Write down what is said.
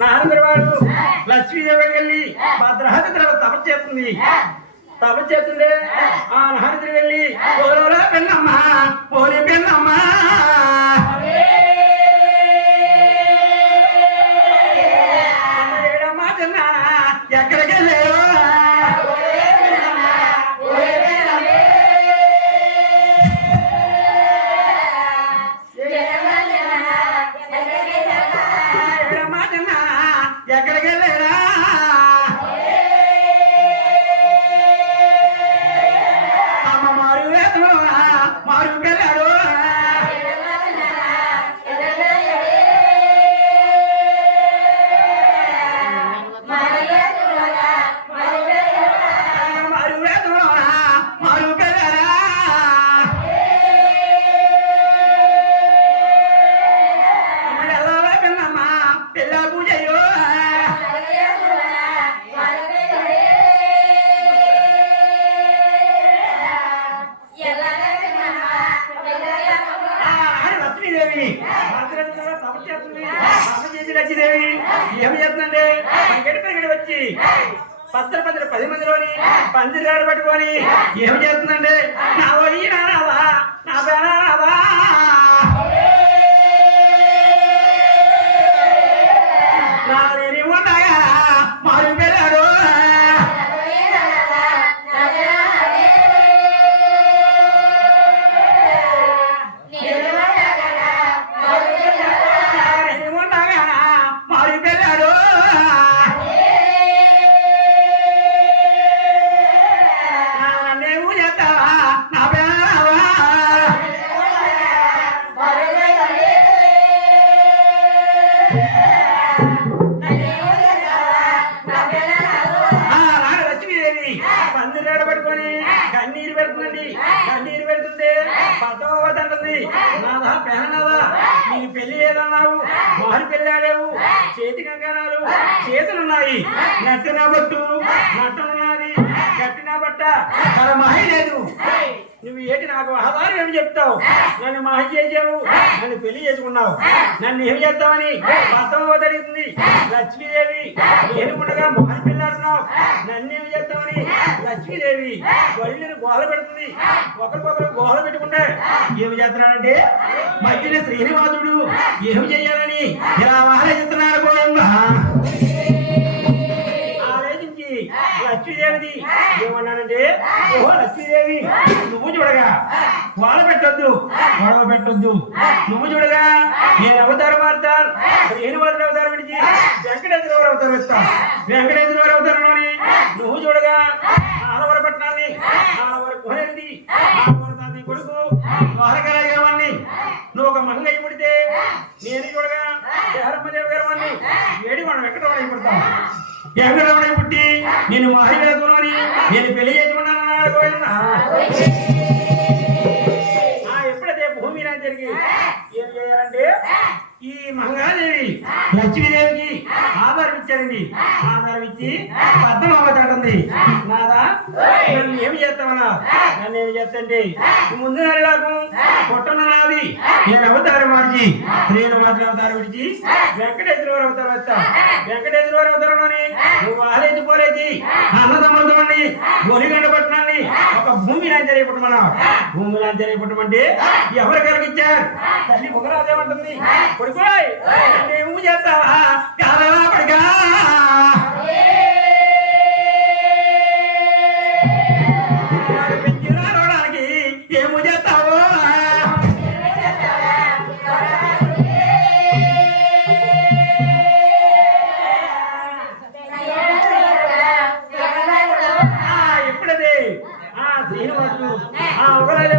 నారదుడు వాడు లక్ష్మీదేవి వెళ్ళి భద్రహతి తర్వాత తపస్సు చేస్తుంది. తపస్సు చేస్తుండే ఆ నారదుడు వెళ్ళి ఓరోరా పెన్నమ్మ లక్ష్మీదేవి ఏమి చేస్తుందండి? పంగడి వచ్చి పత్ర పత్ర పది మందిలోని పందిరాడు పట్టుకొని ఏమి చేస్తుందండి? నా పందిరాడ పట్టుకొని కన్నీరు పెడుతుందండి. కన్నీరు పెడుతుంది పద్దవతంటుంది నాదా పేనదా నీ పెళ్ళి ఏదన్నావు? మారు పెళ్ళాడావు? చేతి కంకణాలు? చేతులున్నాయి. నట్టిన బొట్టు. నట్టున్నది కట్టిన బట్ట. తన మాహి లేదు నువ్వు ఏంటి నాకు ఆధారం ఏమి చెప్తావు? నన్ను మాహి చేసావు నన్ను పెళ్ళి చేసుకున్నావు? నన్ను ఏమి చేస్తావని? మొత్తం అడుగుతుంది లక్ష్మీదేవి నేను ఉండగా మాహి పిల్లాడుతున్నావు నన్ను ఏమి చేస్తావని? లక్ష్మీదేవి వల్లిని గోల పెడుతుంది. ఒకరికొకరు గోల పెట్టుకుంటే ఏమి చేస్తున్నాడంటే మధ్యన శ్రీనివాసుడు ఏమి చేయాలని ఇలా ఆలోచిస్తున్నాడు గోవిందా. లక్ష్మీదేవిది ఏమన్నానంటే ఓహో లక్ష్మీదేవి నువ్వు చూడగా గోడ పెట్టొద్దు గొడవ పెట్టొద్దు. నువ్వు చూడగా నేను అవతారం మారుతాను. నేను శ్రీనివాసుడు అవతారం విడిచి వెంకటేశ్వర వారు అవతారం ఇస్తాను వెంకటేశ్వర వారు అవతారంలోని నువ్వు చూడగా ఆలవర పట్టణాన్ని ఆలవర కోరేది ఆలవర తాతయ్య కొడుకు ద్వారకరాజవాన్ని నువ్వు ఒక మహిళ పుడితే నేను చూడగా దేహరమ్మదేవి గారు వాడిని ఏడి మనం వెంకటరమణ పుడతాం. వెంకటరమణ పుట్టి నేను మహిళని నేను పెళ్ళి చేసుకున్నాను ఎప్పుడైతే భూమి జరిగి ఏం. చేయాలంటే ఈ మంగాదేవి లక్ష్మీదేవికి ఇచ్చారండి ఆధారం ఇచ్చి పద్దం అవతాడుంది నాదా? నన్ను ఏమి చేస్తామన్నా నన్ను ఏమి చేస్తండి? ముందు నెలకు పొట్టన నాది. నేను అవతారం మార్చి. నేను మాత్రం అవతారం విడిచి వెంకటేశ్వర వారు అవతారం వస్తా. వెంకటేశ్వర వారు అవతారంలోని నువ్వు ఆలేచి పోలేచి అన్నదమ్ములతో గొలిగండ పట్టణాన్ని ఒక భూమి లాంచరీ పుట్టమన్నావు భూమి లాంచరీ పుట్టమంటే ఎవరు కలిగించారు? తల్లి ఒకరాదేమంటుంది కొడుకోయ్! నువ్వు చేస్తావా? ఏమో చేస్తావో ఎప్పుడది ఆ శ్రీనివాసుడు ఆ ఒకరాజు